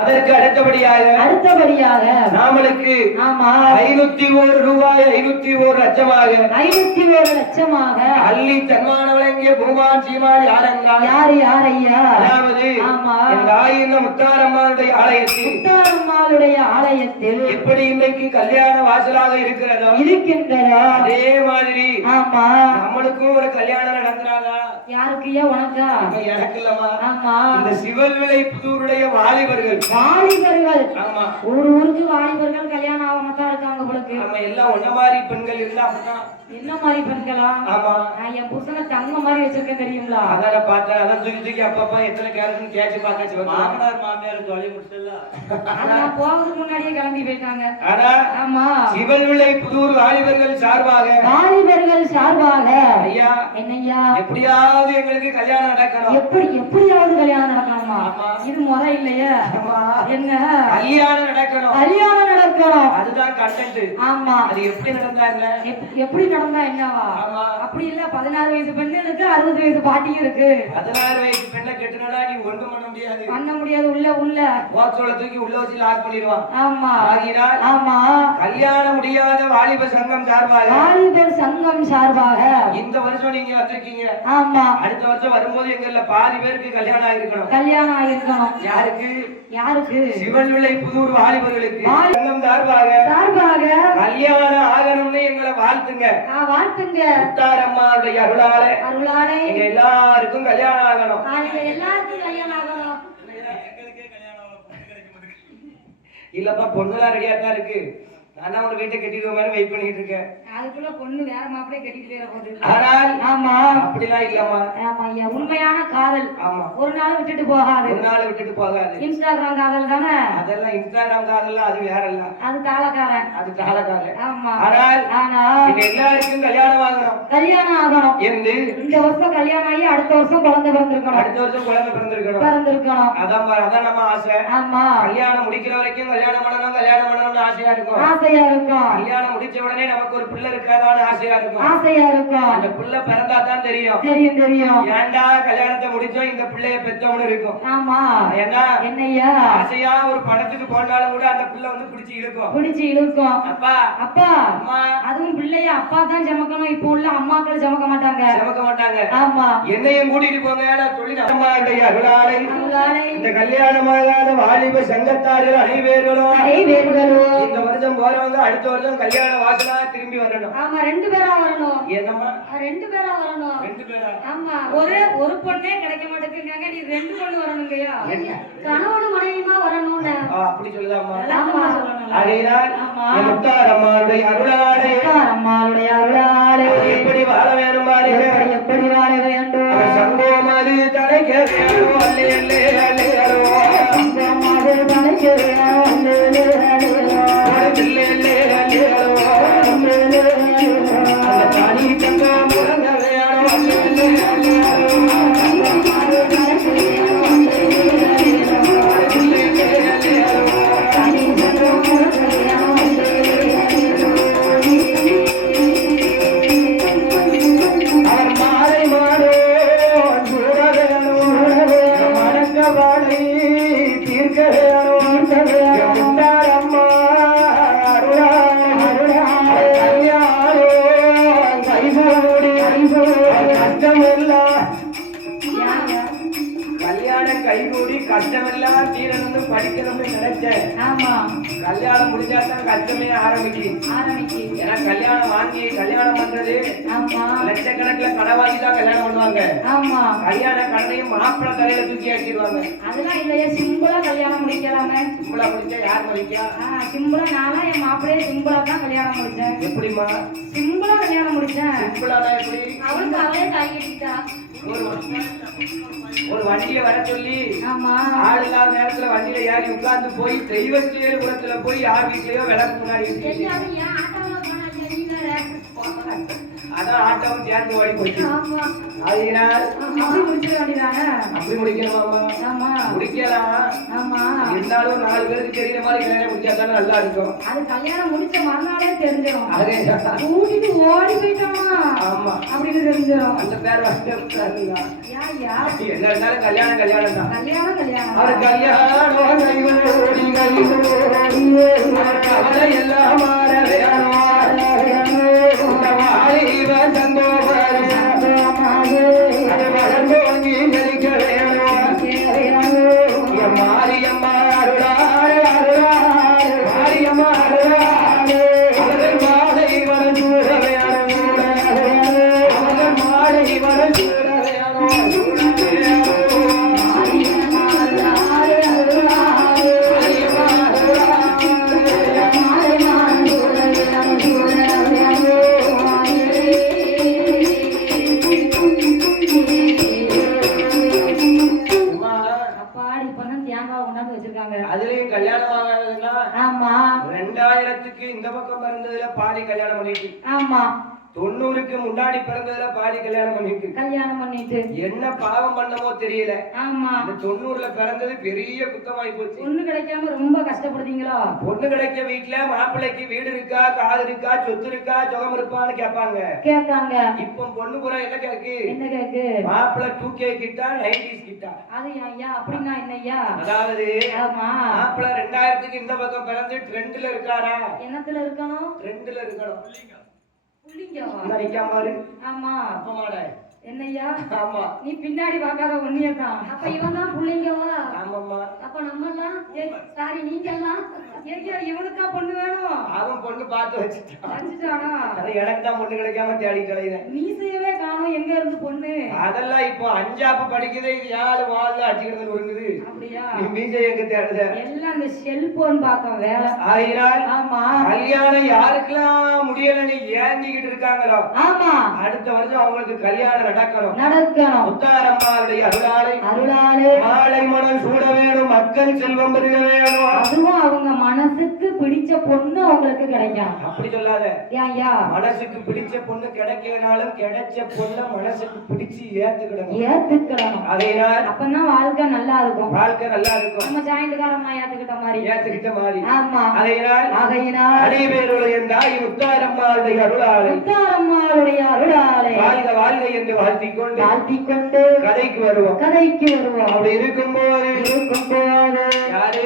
அதற்கு அடுத்தபடியாக நாமளுக்கு 501 ரூபாய் 501 லட்சமாக அள்ளி தன்மான வழங்கிய பூமான் சீமான் யாரங்கா யார் ஐயா? அதாவது இந்த முத்தாரம்மாளுடைய ஆலயத்தில் எப்படி இன்னைக்கு கல்யாண வாசலாக இருக்கின்றதோ அதே மாதிரி நம்மளுக்கும் ஒரு கல்யாணம் நடந்துறாதா? யாருக்கு? உனக்கா? எனக்கு இல்லமா. இந்த சிவல்விளை புதூருடைய வாலிபர்கள் ஆமா, ஊருக்கு வாலிபர்கள் கல்யாணம் ஆகாம தான் இருக்காங்க உங்களுக்கு. ஆமா, எல்லாம் ஒன்ன மாதிரி பெண்கள் இருந்தா அப்படிதான். என்ன மாதிரி பெண்களா? ஆமா, நான் என் புருஷனை தங்க மாதிரி வச்சிருக்கேன் தெரியுங்களா? அதால பார்த்தேன். அதான் தூக்கி அப்பப்ப எத்தனை கேரக்டர் கேட்சி பார்க்க மாமனார் மாமியார் தொலை முடிச்சல. நான் போகிறதுக்கு முன்னாடியே கிளம்பி போயிட்டாங்க. ஆமா, சிவல்விளை புதூர் வாலிபர்கள் சார்பாக ஐயா, என்னையா, எப்படியாவது எங்களுக்கு கல்யாணம் நடக்கணும். எப்படியாவது கல்யாணம் நடக்கணுமா? இது முறை இல்லையே. என்ன கல்யாணம் நடக்கணும் அதுதான் கண்டென்ட். ஆமா, அது எப்படி நடந்தாங்க? எப்படி நடந்தா என்னவா? அப்படி இல்ல, 16 வயசு பெண்ணு இருக்கு, 60 வயசு பாட்டியும் இருக்கு. 16 வயசு பெண்ணை கெட்டுனடா நீ ஒண்ணும் பண்ண முடியாது. உள்ள வாட்சோல தூக்கி உள்ள வச்சு லாக் பண்ணிடுவான். ஆமா, ஆமா, கல்யாணம் முடியாத வாலிபர் சங்கம் சார்பாக இந்த வருஷம் நீங்க வந்திருக்கீங்க. ஆமா, அடுத்த வருஷம் வரும்போது எங்கல்ல பாதி பேருக்கு கல்யாணம் ஆயிருக்கணும். யாருக்கு? சிவன்விளை புதூர் வாலிபர்களுக்கு சங்கம் சார்பாக கல்யாணம் ஆகணும்னு எங்களை வாழ்த்துங்க. முத்தாரம்மாவுடைய அருளாலே எங்க எல்லாருக்கும் கல்யாணம் ஆகணும். இல்லப்பா, பொண்ணுலாம் ரெடியா தான் இருக்கு. நான் ஒரு வீட்டை கட்டிடுவோம் மாதிரி வெயிட் பண்ணிட்டு இருக்கேன். அதுக்குள்ள பொண்ணு வேற மாப்பிளைய கட்டிட்டு வேற போகுது. ஆனால் ஆமா, அப்படிலாம் இல்லம்மா. ஆமா ஐயா, உண்மையான காதல் ஒரு நாள் விட்டுட்டு போகாது. இன்ஸ்டாகிராம் காதல் தானே? அதெல்லாம் இன்ஸ்டாகிராம் காதல், அது வேற இல்ல. அது தாளக்காரன். ஆமா, ஆனால் இது எல்லாருக்கும் கல்யாணம் ஆகணும். இந்த வருஷம் கல்யாணம் ஆகி அடுத்த வருஷம் குழந்தை பிறந்திருக்கணும். அதான் நம்ம ஆசை. ஆமா, கல்யாணம் முடிக்கிற வரைக்கும் கல்யாணம் பண்ணணும்னு ஆசையா இருக்கும். கல்யாணம் முடிச்ச உடனே நமக்கு ஒரு பிள்ளை இருக்காதான்னு ஆசையா இருக்கும். அந்த பிள்ளை பிறந்தா தான் தெரியும். ஏன்டா கல்யாணத்தை முடிச்சோம் இந்த பிள்ளைய பெற்றவனு இருக்கும். ஆமா, என்னையா ஆசையா ஒரு படத்துக்கு போனாலும் கூட அந்த பிள்ளை வந்து பிடிச்சி இழுக்கும். அப்பா அம்மா, அதுவும் பிள்ளைய அப்பா தான் சமக்கணும். இப்போ உள்ள அம்மாக்கள் சமக்க மாட்டாங்க. ஆமா, என்னையும் கூட்டிட்டு போங்க சொல்லி அம்மாவுடைய அருளாலை இந்த கல்யாணமாகாத வாலிப சங்கத்தார்கள் அனைவர்களும் இந்த வருஷம் போறவங்க அடுத்த வருஷம் கல்யாண வாசலா திரும்பி வரணும். ஆமா, 2 பேரா வரணும். என்னம்மா 2 பேரா வரணும்? 2 பேரா? ஆமா, ஒரு பொண்ணே கிடைக்க மாட்டேங்குங்க. நீ 2 பொண்ணு வரணுங்கயா. கணவனும் மனைவியுமா வரணும்னு அப்படி சொல்லுதாம்மா. ஆமா, அதேதான் முத்தாரம்மாளுடைய அருளாலே எப்படி வாழ வேணும் எப்படி வாழ வேண்டும். சங்கோமாது தலைக்க வேணும். அல்லே சங்கோமாது தலைக்க வேணும். கஷ்டமெல்லாம் தீரணும்னு படிக்கணும்னு நினைச்சேன். ஆமா, கல்யாணம் முடிஞ்சாதான் கஷ்டமே ஆரம்பிக்கும். ஏன்னா கல்யாணம் வாங்கி கல்யாணம் பண்றது லட்சக்கணக்கில் கடை வாங்கி தான் கல்யாணம் பண்ணுவாங்க. ஆமா, கல்யாண கடனையும் மாப்பிள்ளை தலையில தூக்கி ஆக்கிடுவாங்க. அதெல்லாம் இல்லையா, சிம்பிளா கல்யாணம் முடிக்கலாமே. சிம்பிளா முடிச்சா யார் முடிக்கா? சிம்பிளா நானா என் மாப்பிள்ளைய சிம்பிளா தான் கல்யாணம் முடிச்சேன். எப்படிமா சிம்பிளா கல்யாணம் முடிச்சேன்? சிம்பிளா எப்படி? அவளுக்கு அவளே தாய் கட்டிட்டா. ஒரு வண்டியில வர சொல்லி ஆள் இல்லாத நேரத்துல வண்டியில ஏறி உட்கார்ந்து போய் தெய்வத்தேர்புரத்துல போய் யார் வீட்லயோ விளக்கு முன்னாடி அதான் ஆட்டமும் சேர்ந்து ஓடி போச்சு. அதனால் அப்படி முடிக்கணுமா? முடிக்கலாம். இருந்தாலும் 4 பேருக்கு தெரியுற மாதிரி கல்யாணம் முடிச்சாதானே நல்லா இருக்கும். அது கல்யாணம் முடிச்ச மறுநாளே தெரிஞ்சிடும். கூட்டிட்டு ஓடி போயிட்டோமா? ஆமா, அப்படின்னு தெரிஞ்சிடும். அந்த பேர் என்ன இருந்தாலும் கல்யாணம் தான். அவர் கல்யாணம் கவலை எல்லாம் மாற வேணும் வாலிப சந்தோஷம் அது வளர்ந்து நீ ஜெயிக்க வேணும் மாரியம்மா அருளாறு அருளாறு மாரியம்மா அருளாறு அவர்கள் மாலை வரம் சூட வேணும் அவர்கள் மாலை வரம் சூட அதுலயும் கல்யாணம் ஆகாதுன்னா ஆமா 2000க்கு இந்த பக்கம் பிறந்ததுல பாதி கல்யாணம் பண்ணிட்டு ஆமா 90க்கு முன்னாடி பிறந்ததுல பாதி கல்யாணம் பண்ணிட்டு என்ன பாவம் பண்ணமோ தெரியல ஆமா இந்த 90ல பிறந்தது பெரிய குத்தமாயி போச்சு பொண்ணு கிடைக்காம ரொம்ப கஷ்டப்படுறீங்களா பொண்ணு கிடைக்க வீட்டுல மாப்பிள்ளைக்கு வீடு இருக்கா காது இருக்கா சொத்து இருக்கா சுகம் இருப்பான்னு கேட்காங்க இப்ப பொண்ணு பூரா என்ன கேக்கு மாப்பிள்ளை 2K கிட்டா 90s கிட்டா அது ஐயா அப்படின்னா என்னய்யா அதாவது ஆமா மாப்பிள்ளை 2000க்கு இந்த பக்கம் பிறந்து ட்ரெண்ட்ல இருக்காரா என்னத்துல இருக்கணும் ட்ரெண்ட்ல இருக்கணும் ஆமா அப்பமாடா என்னய்யா ஆமா நீ பின்னாடி பார்க்காத ஒண்ணியதான் அப்ப இவன் தான் புள்ளைங்கவா ஆமாம்மா அப்ப நம்ம எல்லாம் சாரி நீங்க எல்லாம் ஏய்யா இவனுக்கா பொண்ணு வேணும் அவன் பொண்ணு பார்த்து வச்சுட்டானா அது எனக்கு தான் பொண்ணு கிடைக்காம தேடி கிடையாது நீ செய்யவே காணோம் எங்க இருந்து பொண்ணு அதெல்லாம் இப்போ 5ஆப்பு படிக்குது இது 4 வால்ல அடிக்கிறது ஒருங்குது அப்படியா நீ மீசை எங்க தேடுத எல்லாம் அந்த செல்போன் பார்க்க வேலை ஆயிரால் ஆமா கல்யாணம் யாருக்கெல்லாம் முடியல நீ ஏந்திக்கிட்டு இருக்காங்களோ ஆமா அடுத்த வருஷம் அவங்களுக்கு கல்யாணம் நடக்கணும் முத்தாரம்மாளுடைய அருளாலே மாலை மனம் சூட வேணும் மக்கள் செல்வம் பெருக வேணும் அதுவும் அவங்க மனசுக்கு பிடிச்ச பொண்ணு அவங்களுக்கு கிடைக்கும் அப்படி சொல்லாத ஐயா மனசுக்கு பிடிச்ச பொண்ணு கிடைக்கலனாலும் கிடைச்ச பொண்ணு மனசுக்கு பிடிச்சு ஏத்துக்கிடணும் அதனால் அப்பதான் வாழ்க்கை நல்லா இருக்கும் நம்ம ஜாயிண்ட்காரமா ஏத்துக்கிட்ட மாதிரி ஆமா அதையினால் அடிவேருடைய தாய் முத்தாரம்மாளுடைய அருளாலே வாழ்க என்று வாழ்த்திக் கொண்டு கதைக்கு வருவோம் அப்படி இருக்கும்போது யாரு